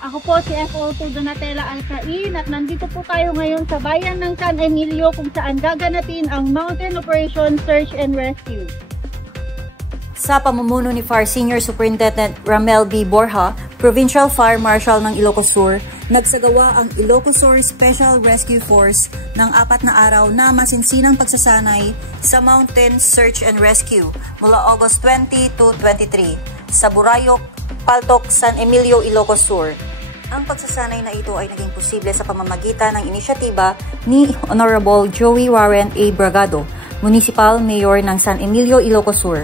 Ako po si FO2 Donatella Alcain at nandito po tayo ngayon sa bayan ng San Emilio kung saan gaganapin ang Mountain Operation Search and Rescue. Sa pamumuno ni FAR Senior Superintendent Ramel B. Borja, Provincial Fire Marshal ng Ilocos Sur, nagsagawa ang Ilocos Sur Special Rescue Force ng 4 na araw na masinsinang pagsasanay sa Mountain Search and Rescue mula August 20 to 23 sa Burayok, Paltok, San Emilio, Ilocos Sur. Ang pagsasanay na ito ay naging posible sa pamamagitan ng inisyatiba ni Honorable Joey Warren A. Bragado, Municipal Mayor ng San Emilio, Ilocos Sur.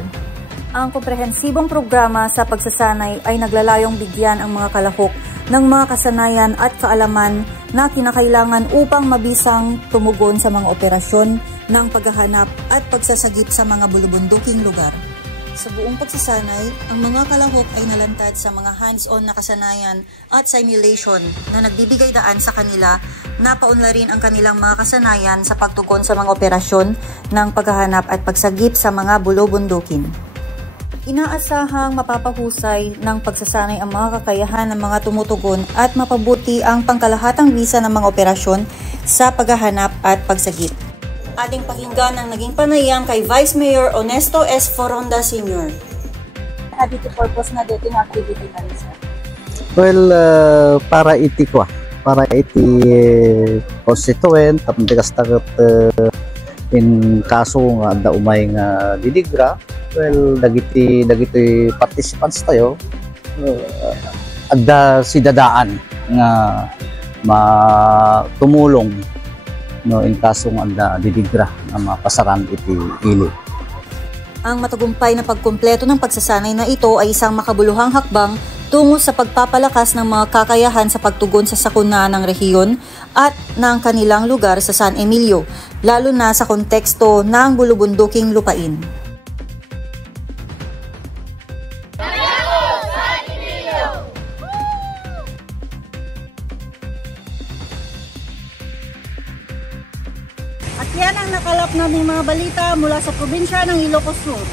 Ang komprehensibong programa sa pagsasanay ay naglalayong bigyan ang mga kalahok ng mga kasanayan at kaalaman na kinakailangan upang mabisang tumugon sa mga operasyon ng paghahanap at pagsasagip sa mga bulubunduking lugar. Sa buong pagsasanay, ang mga kalahok ay nalantad sa mga hands-on na kasanayan at simulation na nagbibigay daan sa kanila na paunlarin ang kanilang mga kasanayan sa pagtugon sa mga operasyon ng paghahanap at pagsagip sa mga bulubundukin. Inaasahang mapapahusay ng pagsasanay ang mga kakayahan ng mga tumutugon at mapabuti ang pangkalahatang bisa ng mga operasyon sa paghahanap at pagsagip. Ating pakinggan ang naging panayam kay Vice Mayor Honesto S. Foronda Sr. Dito purpose na dito yung activity na rin, sir? Well, para iti constituent, tapos tagat in kaso nga da umay nga didigra, well, dagiti participants tayo, adda si dadaan nga matumulong no in kaso nga didigra nga mapasaran iti ili. Ang matagumpay na pagkumpleto ng pagsasanay na ito ay isang makabuluhang hakbang tungo sa pagpapalakas ng mga kakayahan sa pagtugon sa sakuna ng rehiyon at ng kanilang lugar sa San Emilio, lalo na sa konteksto ng bulubunduking lupain. At yan ang nakalap naming mga balita mula sa probinsya ng Ilocos Sur.